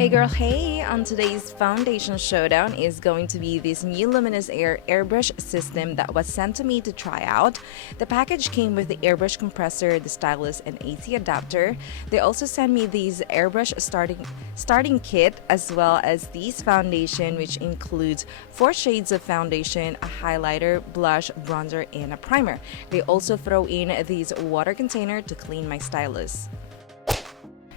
Hey girl, hey! On today's foundation showdown is going to be this new Luminess airbrush system that was sent to me to try out. The package came with the airbrush compressor, the stylus, and AC adapter. They also sent me these airbrush starting kit as well as these foundation, which includes 4 shades of foundation, a highlighter, blush, bronzer, and a primer. They also throw in this water container to clean my stylus.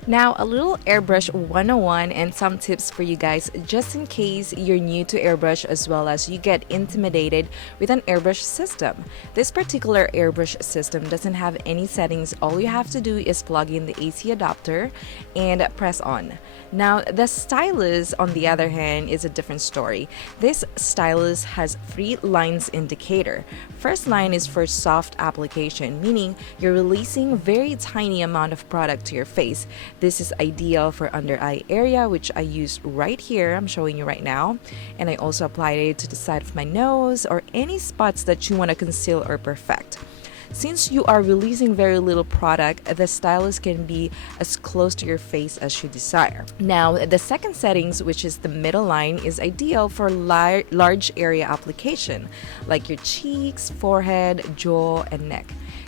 Now, a little airbrush 101 and some tips for you guys just in case you're new to airbrush as well as you get intimidated with an airbrush system. This particular airbrush system doesn't have any settings. All you have to do is plug in the AC adapter and press on. Now, the stylus, on the other hand, is a different story. This stylus has 3 lines indicator. First line is for soft application, meaning you're releasing very tiny amount of product to your face. This is ideal for under eye area, which I use right here. I'm showing you right now. And I also applied it to the side of my nose or any spots that you want to conceal or perfect. Since you are releasing very little product, the stylus can be as close to your face as you desire. Now, the second settings, which is the middle line, is ideal for large area application, like your cheeks, forehead, jaw, and neck.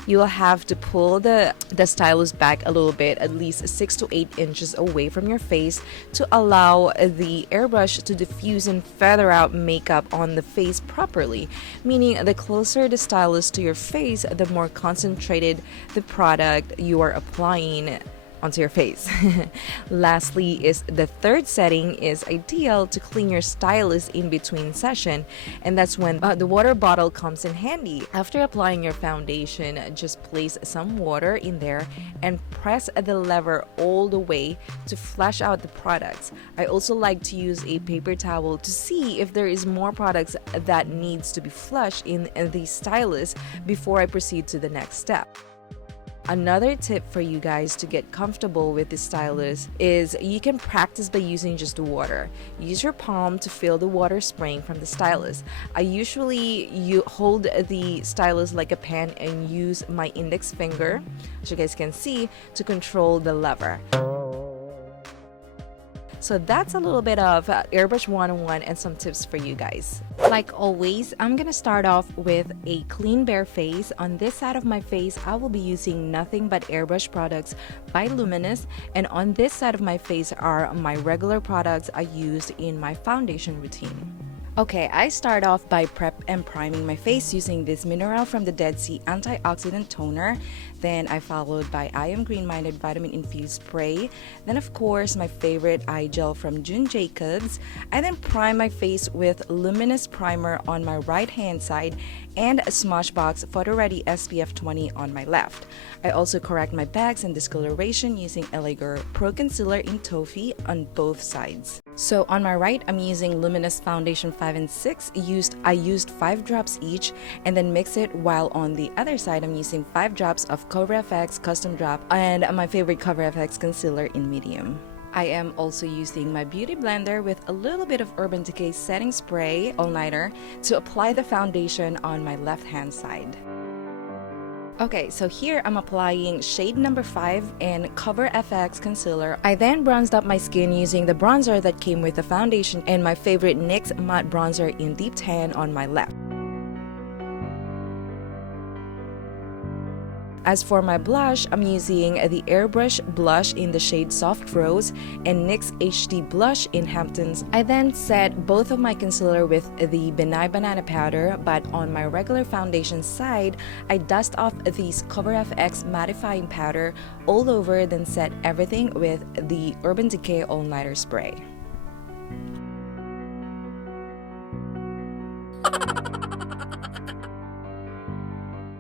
You will have to pull the stylus back a little bit, at least 6 to 8 inches away from your face to allow the airbrush to diffuse and feather out makeup on the face properly. Meaning, the closer the stylus to your face, the more concentrated the product you are applying onto your face. Lastly, is the third setting is ideal to clean your stylus in between session, and that's when the water bottle comes in handy. After applying your foundation, just place some water in there and press the lever all the way to flush out the products. I also like to use a paper towel to see if there is more products that needs to be flushed in the stylus before I proceed to the next step. Another tip for you guys to get comfortable with the stylus is you can practice by using just water. Use your palm to feel the water spraying from the stylus. I usually hold the stylus like a pen and use my index finger, as you guys can see, to control the lever. So that's a little bit of airbrush 101 and some tips for you guys. Like always, I'm gonna start off with a clean bare face. On this side of my face, I will be using nothing but airbrush products by Luminess, and on this side of my face are my regular products I use in my foundation routine. Okay, I start off by prep and priming my face using this mineral from the Dead Sea antioxidant toner. Then I followed by I Am Green Minded vitamin infused spray. Then of course my favorite eye gel from June Jacobs. I then prime my face with Luminous primer on my right hand side and a Smashbox Photo Ready SPF 20 on my left. I also correct my bags and discoloration using Elegor Pro Concealer in Toffee on both sides. So on my right, I'm using Luminous Foundation 5 and 6. I used 5 drops each and then mix it, while on the other side I'm using 5 drops of Cover FX Custom Drop and my favorite Cover FX concealer in medium. I am also using my beauty blender with a little bit of Urban Decay setting spray all-nighter to apply the foundation on my left hand side. Okay, so here I'm applying shade number 5 and Cover FX concealer. I then bronzed up my skin using the bronzer that came with the foundation and my favorite NYX matte bronzer in deep tan on my left. As for my blush, I'm using the Airbrush blush in the shade Soft Rose and NYX HD blush in Hamptons. I then set both of my concealer with the Nye Banana Powder, but on my regular foundation side, I dust off these Cover FX mattifying powder all over, then set everything with the Urban Decay All-Nighter Spray.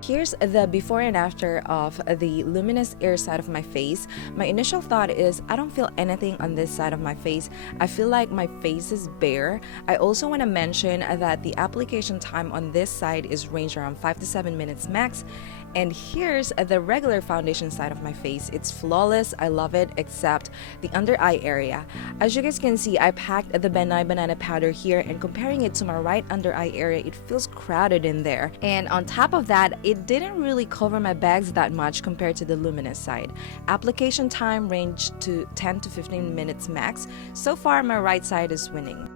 Here's the before and after of the Luminous air side of my face. My initial thought is I don't feel anything on this side of my face. I feel like my face is bare. I also want to mention that the application time on this side is ranged around 5 to 7 minutes max. And here's the regular foundation side of my face. It's flawless. I love it, except the under eye area. As you guys can see, I packed the Nye Banana Powder here, and comparing it to my right under eye area, it feels crowded in there. And on top of that, it it didn't really cover my bags that much compared to the Luminess side. Application time ranged to 10 to 15 minutes max. So far, my right side is winning.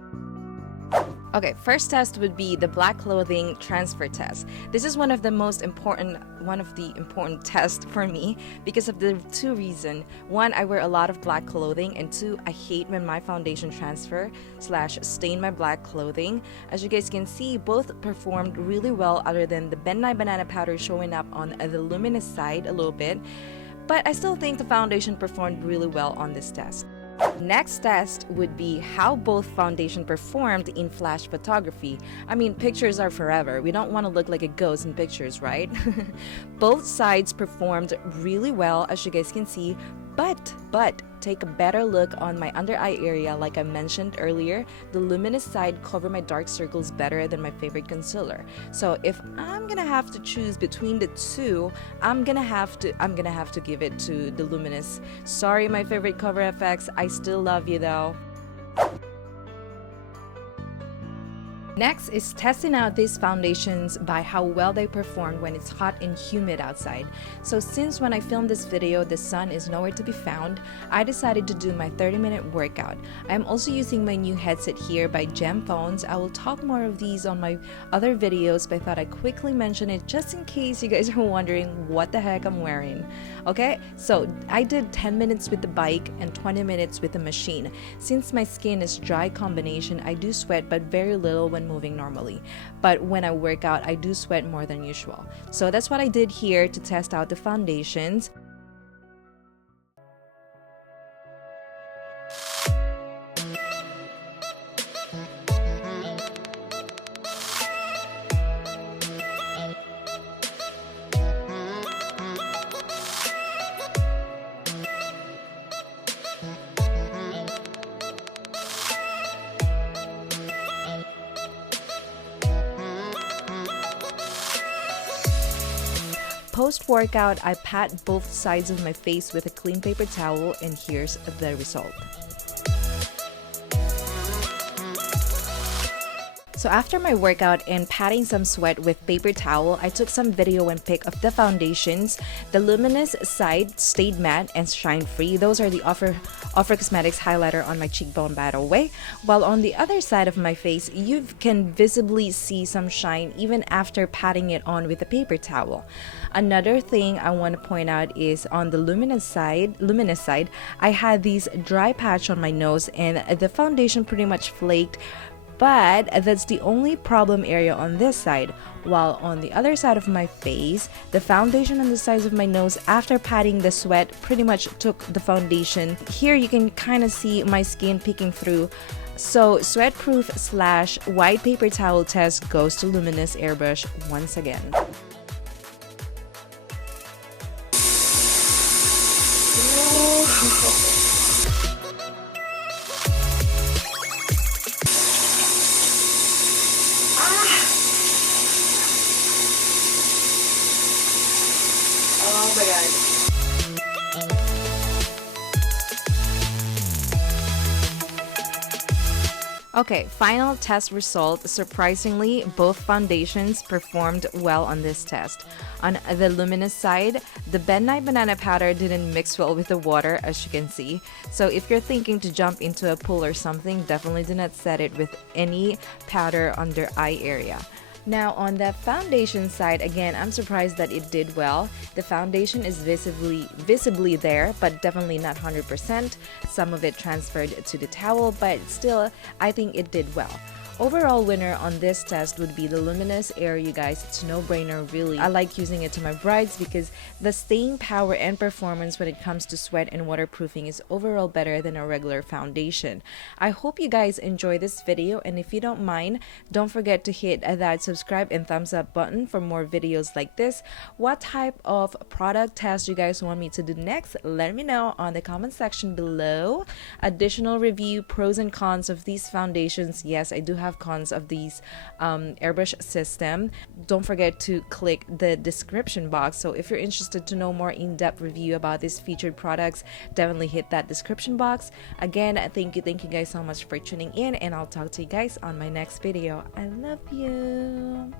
Okay, first test would be the black clothing transfer test. This is one of the important tests for me because of the two reasons. One, I wear a lot of black clothing, and two, I hate when my foundation transfer/stain my black clothing. As you guys can see, both performed really well other than the Nye Banana Powder showing up on the Luminous side a little bit. But I still think the foundation performed really well on this test. Next test would be how both foundation performed in flash photography. I mean, pictures are forever. We don't want to look like a ghost in pictures, right? Both sides performed really well, as you guys can see, but take a better look on my under eye area. Like I mentioned earlier, the Luminous side covered my dark circles better than my favorite concealer. So if I'm gonna have to choose between the two, I'm gonna have to give it to the Luminous. Sorry, my favorite cover FX, I still love you though. Next is testing out these foundations by how well they perform when it's hot and humid outside. So since when I filmed this video, the sun is nowhere to be found, I decided to do my 30-minute workout. I am also using my new headset here by Gem Phones. I will talk more of these on my other videos, but I thought I'd quickly mention it just in case you guys are wondering what the heck I'm wearing. Okay, so I did 10 minutes with the bike and 20 minutes with the machine. Since my skin is dry combination, I do sweat but very little when moving normally, but when I work out I do sweat more than usual. So that's what I did here to test out the foundations. Post-workout, I pat both sides of my face with a clean paper towel, and here's the result. So after my workout and patting some sweat with paper towel, I took some video and pic of the foundations. The Luminous side stayed matte and shine free. Those are the Offer Cosmetics highlighter on my cheekbone, by the way. While on the other side of my face, you can visibly see some shine even after patting it on with a paper towel. Another thing I want to point out is on the Luminous side, I had these dry patch on my nose and the foundation pretty much flaked. But that's the only problem area on this side. While on the other side of my face, the foundation on the sides of my nose after patting the sweat pretty much took the foundation. Here you can kind of see my skin peeking through. So sweatproof/white paper towel test goes to Luminous Airbrush once again. Oh my god. Okay, final test result. Surprisingly, both foundations performed well on this test. On the Luminous side, the Nye Banana Powder didn't mix well with the water, as you can see. So if you're thinking to jump into a pool or something, definitely do not set it with any powder under eye area. Now on the foundation side, again, I'm surprised that it did well. The foundation is visibly there, but definitely not 100%. Some of it transferred to the towel, but still, I think it did well. Overall winner on this test would be the Luminous Air, you guys. It's no-brainer, really. I like using it to my brides because the staying power and performance when it comes to sweat and waterproofing is overall better than a regular foundation. I hope you guys enjoy this video, and if you don't mind, don't forget to hit that subscribe and thumbs up button for more videos like this. What type of product test you guys want me to do next? Let me know on the comment section below. Additional review, pros and cons of these foundations. Yes, I do have cons of these airbrush system. Don't forget to click the description box. So if you're interested to know more in-depth review about these featured products, definitely hit that description box. Again, thank you guys so much for tuning in, and I'll talk to you guys on my next video. I love you.